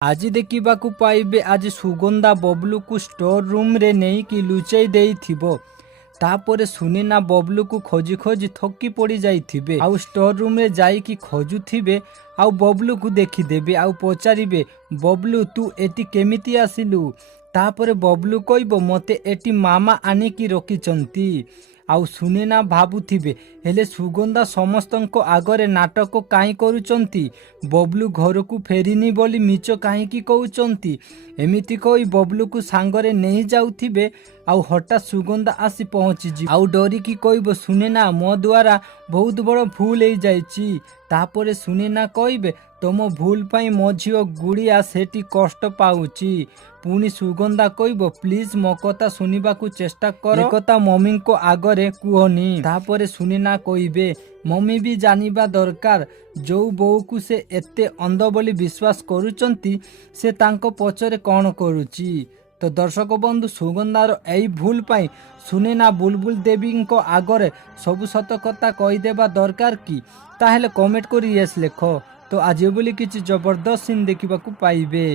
ଆଜି ଦେଖିବାକୁ ପାଇବେ ଆଜି ସୁଗନ୍ଧା ବବଲୁକୁ ଷ୍ଟୋର ରୁମ୍ରେ ନେଇକି ଲୁଚେଇ ଦେଇଥିବ। ତାପରେ ସୁନିନା ବବଲୁକୁ ଖୋଜି ଖୋଜି ଥକି ପଡ଼ି ଯାଇଥିବେ। ଆଉ ଷ୍ଟୋର ରୁମ୍ରେ ଯାଇକି ଖୋଜୁଥିବେ। ଆଉ ବବଲୁକୁ ଦେଖିଦେବେ ଆଉ ପଚାରିବେ, ବବଲୁ ତୁ ଏଠି କେମିତି ଆସିଲୁ? ତାପରେ ବବଲୁ କହିବ, ମୋତେ ଏଠି ମାମା ଆଣିକି ରଖିଛନ୍ତି। ଆଉ ସୁନିନା ଭାବୁଥିବେ, ହେଲେ ସୁଗନ୍ଧା ସମସ୍ତଙ୍କ ଆଗରେ ନାଟକ କାହିଁ କରୁଛନ୍ତି? ବବଲୁ ଘରକୁ ଫେରିନି ବୋଲି ମିଛ କାହିଁକି କହୁଛନ୍ତି? ଏମିତି କହି ବବଲୁକୁ ସାଙ୍ଗରେ ନେଇ ଯାଉଥିବେ। ଆଉ ହଠାତ୍ ସୁଗନ୍ଧା ଆସି ପହଞ୍ଚିଯିବ ଆଉ ଡରିକି କହିବ, ସୁନିନା ମୋ ଦ୍ୱାରା ବହୁତ ବଡ଼ ଭୁଲ ହେଇଯାଇଛି। ତାପରେ ସୁନିନା କହିବେ, ତମ ଭୁଲ ପାଇଁ ମୋ ଝିଅ ଗୁଡ଼ିଆ ସେଠି କଷ୍ଟ ପାଉଛି। ପୁଣି ସୁଗନ୍ଧା କହିବ, ପ୍ଲିଜ ମୋ କଥା ଶୁଣିବାକୁ ଚେଷ୍ଟା କର, ଏ କଥା ମମିଙ୍କ ଆଗରେ କୁହନି। ତାପରେ ସୁନିନା କହିବେ, ମମି ବି ଜାଣିବା ଦରକାର ଯୋଉ ବୋଉକୁ ସେ ଏତେ ଅନ୍ଧ ବୋଲି ବିଶ୍ୱାସ କରୁଛନ୍ତି ସେ ତାଙ୍କ ପଛରେ କ'ଣ କରୁଛି। ତ ଦର୍ଶକ ବନ୍ଧୁ, ସୁଗନ୍ଧାର ଏହି ଭୁଲ ପାଇଁ ସୁନିନା ବୁଲବୁଲ ଦେବୀଙ୍କ ଆଗରେ ସବୁ ସତ କଥା କହିଦେବା ଦରକାର କି? ତାହେଲେ କମେଣ୍ଟ କରି ୟେସ୍ ଲେଖ। ତ ଆଜି ବୋଲି କିଛି ଜବରଦସ୍ତ ସିନ୍ ଦେଖିବାକୁ ପାଇବେ।